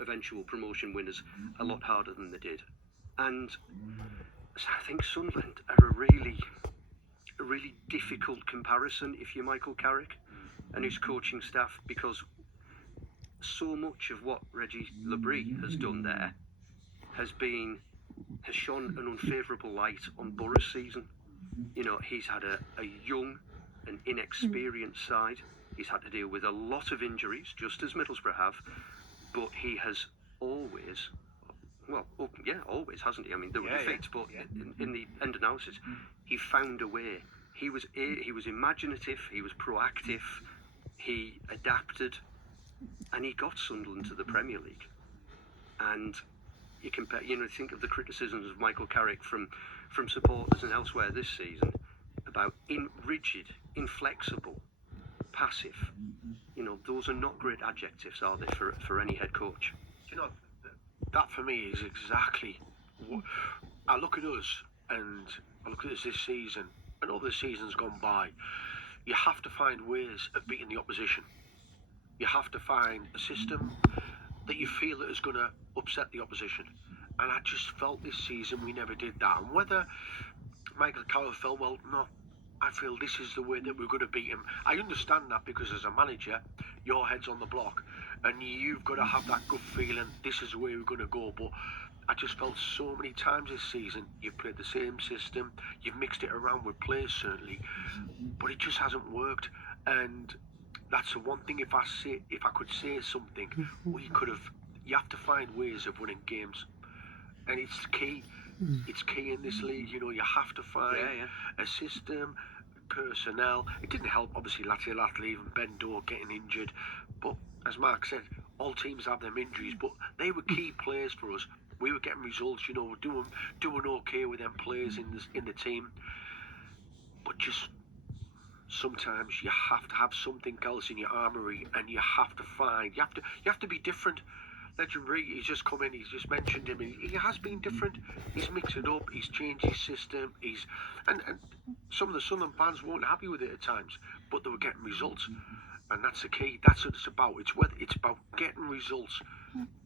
eventual promotion winners a lot harder than they did. And I think Sunderland are a really difficult comparison if you're Michael Carrick and his coaching staff, because so much of what Reggie Labrie has done there has shone an unfavourable light on Borough's season. You know, he's had a young and inexperienced side. He's had to deal with a lot of injuries, just as Middlesbrough have, but he has always, hasn't he? I mean, there were defeats, but in the end analysis, he found a way. He was imaginative, he was proactive, he adapted, and he got Sunderland to the Premier League. And you compare, think of the criticisms of Michael Carrick from supporters and elsewhere this season about rigid, inflexible, passive. Those are not great adjectives, are they, for any head coach? That for me is exactly what I look at us, and I look at us this season and other seasons gone by. You have to find ways of beating the opposition. You have to find a system that you feel that is going to upset the opposition. And I just felt this season we never did that. And whether Michael Carroll felt, well, no, I feel this is the way that we're going to beat him. I understand that, because as a manager, your head's on the block and you've got to have that gut feeling, this is the way we're going to go. But I just felt so many times this season, you've played the same system, you've mixed it around with players certainly, but it just hasn't worked. And that's the one thing, if I could say something, you have to find ways of winning games. And it's key. It's key in this league. You have to find a system, personnel. It didn't help, obviously, Latte leaving, Ben Doe getting injured. But as Mark said, all teams have them injuries, but they were key players for us. We were getting results. We're doing okay with them players in the team. But just sometimes you have to have something else in your armoury, and you have to find. You have to be different. Legendary, he's just come in, he's just mentioned him, he has been different, he's mixed it up, he's changed his system, and some of the Sunderland fans weren't happy with it at times, but they were getting results, and that's the key. That's what it's about. It's about getting results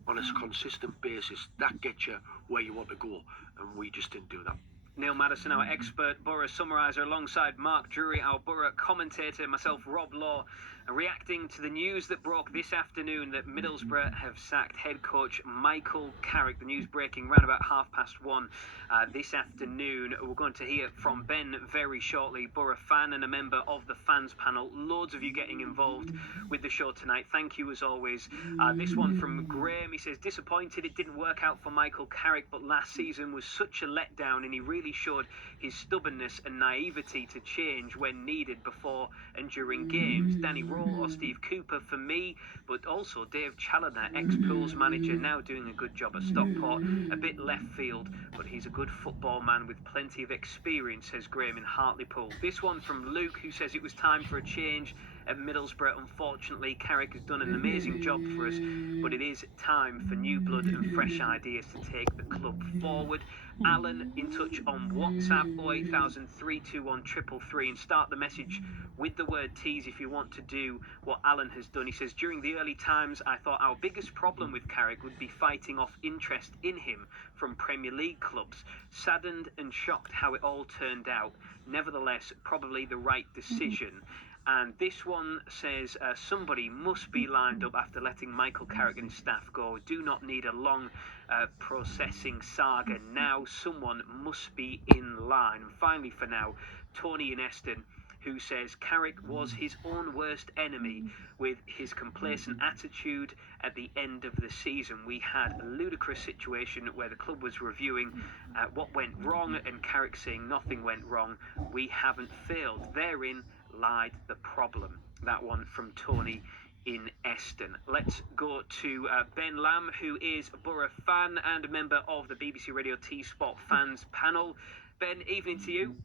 on a consistent basis. That gets you where you want to go, and we just didn't do that. Neil Maddison, our expert Borough summariser, alongside Mark Drury, our Borough commentator, myself, Rob Law, reacting to the news that broke this afternoon that Middlesbrough have sacked head coach Michael Carrick. The news breaking round about 1:30 this afternoon. We're going to hear from Ben very shortly, Borough fan and a member of the fans panel. Loads of you getting involved with the show tonight. Thank you as always. This one from Graham. He says, disappointed it didn't work out for Michael Carrick, but last season was such a letdown, and he really showed his stubbornness and naivety to change when needed before and during games. Danny Roll or Steve Cooper for me, but also Dave Challoner, ex-Pools manager, now doing a good job at Stockport. A bit left field, but he's a good football man with plenty of experience, says Graham in Hartlepool. This one from Luke, who says it was time for a change at Middlesbrough. Unfortunately, Carrick has done an amazing job for us, but it is time for new blood and fresh ideas to take the club forward. Alan in touch on WhatsApp 08000 321 333, and start the message with the word tease if you want to do what Alan has done. He says, during the early times I thought our biggest problem with Carrick would be fighting off interest in him from Premier League clubs. Saddened and shocked how it all turned out. Nevertheless, probably the right decision. And this one says, somebody must be lined up after letting Michael Carrick and his staff go. Do not need a long processing saga now. Someone must be in line. And finally, for now, Tony in Eston, who says Carrick was his own worst enemy with his complacent attitude at the end of the season. We had a ludicrous situation where the club was reviewing what went wrong, and Carrick saying nothing went wrong. We haven't failed. Therein lied the problem. That one from Tony in Eston. Let's go to Ben Lamb, who is a Borough fan and a member of the BBC Radio T-Spot fans panel. Ben, evening to you.